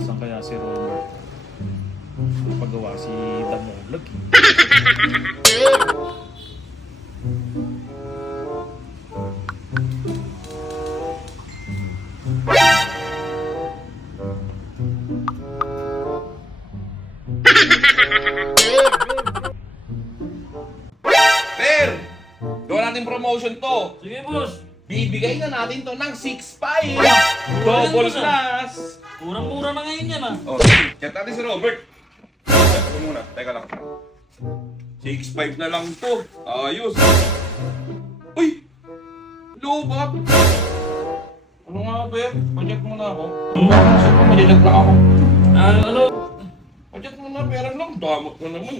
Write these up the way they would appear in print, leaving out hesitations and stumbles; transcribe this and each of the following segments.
Saan kaya si Robert? Pagawa si Damulag. Per! Gawa natin promotion to. Sige, boss. Bibigay na natin to ng 6.5. Double Double plus, plus. Murang-mura na ngayon yan, ah. Oh, sige. Chat natin si Robert. Chat ko muna. Teka lang. 6.5 na lang to. Ayos. Uy! Lobat! Ano nga, Per? Pajat mo na ako. Saan pa majalat na ako? Ano? Pajat mo na, pera lang. Damot na naman.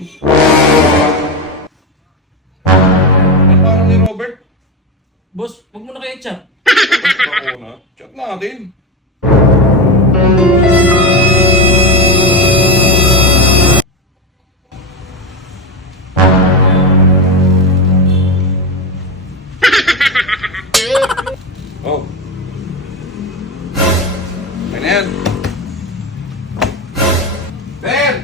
Ano parang ni Robert? Boss, huwag mo na kayo chat. Ako na. Chat natin. Oh. Ano yan? Ben!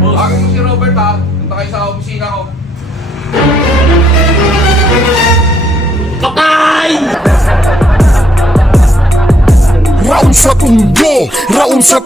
Boss. Bakit mo si Robert ha? Punta kayo sa opisina ko. Raon sa tundo, raon sa